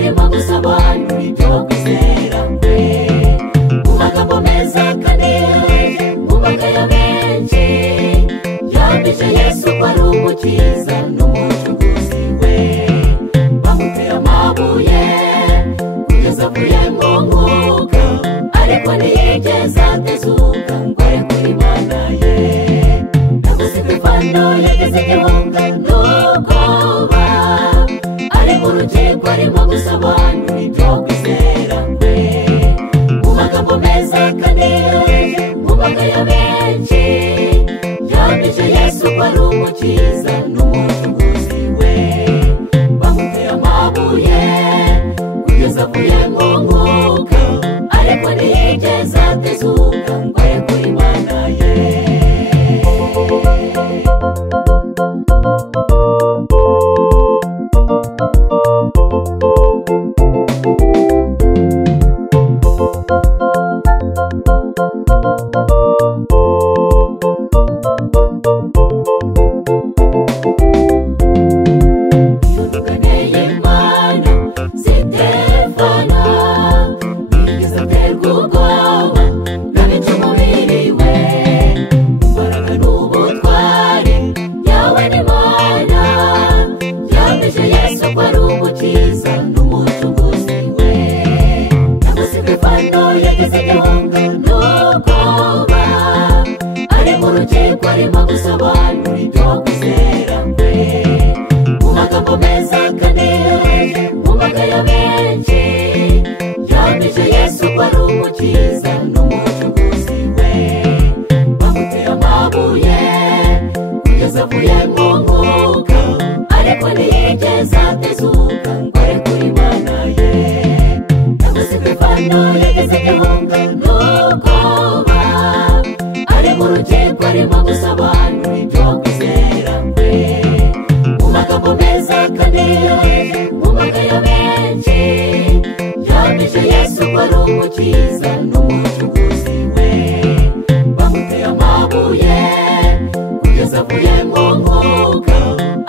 arimo gusobanura ibyo kwizera kwe mu magambo meza kandi mu mbaga ya benshi yambije Yesu ko ari umukiza n'umucunguzi we bamuteye amabuye kugeza avuye mu mwuka ariko ntiyigeze atezuka ngo are kuri Imana ye naguze Sitefano yageze igihunga n'ubwoba ari mu rukiko arimo gusobanura ibyo kwizera kwe mu magambo meza kandi mu mbaga ya benshi yambije Yesu ko ari umukiza n'umucunguzi we bamuteye amabuye kugeza avuye mu mwuka ariko ntiyigeze atezuka ngo are kuri Imana ye arimo gusobanura ibyo kwizera kwe mu magambo meza kandi mu mbaga ya benshi yambije Yesu ko ari umukiza n'umucunguzi we bamuteye amabuye kugeza avuye mu mwuka ariko ntiyigeze atezuka ngo are kuri Imana ye naguze Sitefano yageze igihunga n'ubwoba ari mu rukiko arimo gusobanura ibyo kwizera kwe mu magambo meza kandi mu mbaga ya benshi yambije Yesu ko ari umukiza n'umucunguzi we bamuteye amabuye kugeza avuye mu mwuka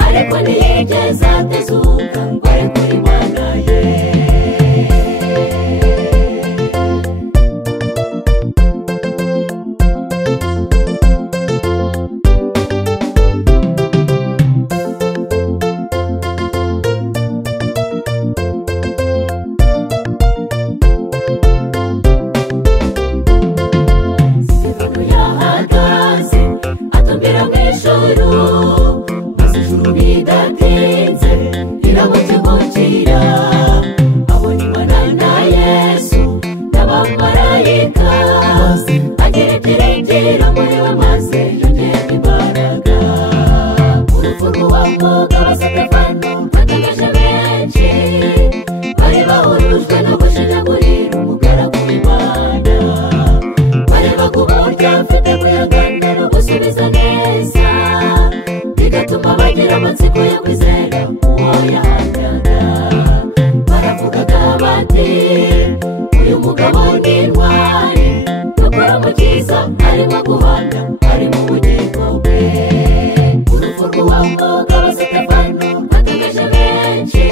ariko ntiyigeze atezuka ngo are kuri Imana ye bidatinze iramukingukira abona Imana na Yesu n'abamarayika agira ibyiringiro muri we maze yongera imbaraga urupfu rw'uwamugaba Sitefano rwatangaje benshi bari bahurujwe no gushinyagurira umugaragu w'Imana barebaga uburyo afite kuyangana no gusubiza neza bigatuma bagira amatsiko yo kwizera uwo yahamyaga baravugaga bati uyu mugabo ni intwari dukora umukiza arimo guhamya ari mu bugingo bwe urupfu rw'uwamugaba Sitefano rwatangaje benshi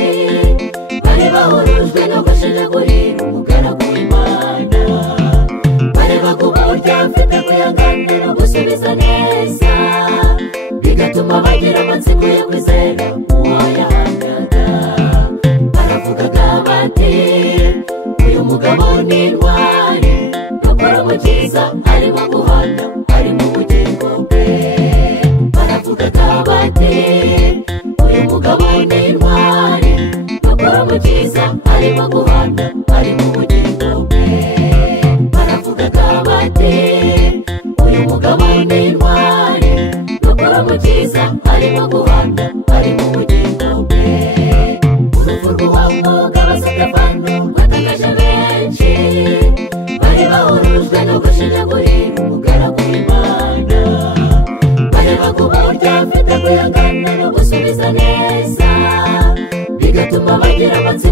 bari bahurujwe no gushinyagurira umugaragu w'Imana barebaga uburyo afite kuyangana no gusubiza neza bigatuma bagira amatsiko yo kwizera uwo yahamyaga baravugaga bati uyu mugabo ni intwari dukora umukiza arimo guhamya ari mu bugingo bwe baravugaga bati uyu mugabo ni intwari dukora umukiza arimo guhamya ari mu bugingo bwe baravugaga bati uyu mugabo ni intwari dukora umukiza arimo guhamya ari mu bugingo bwe urupfu rw'uwamugaba Sitefano rwatangaje benshi bari bahurujwe no gushinyagurira umugaragu w'Imana barebaga uburyo afite kuyangana no gusubiza neza bigatuma bagira amatsiko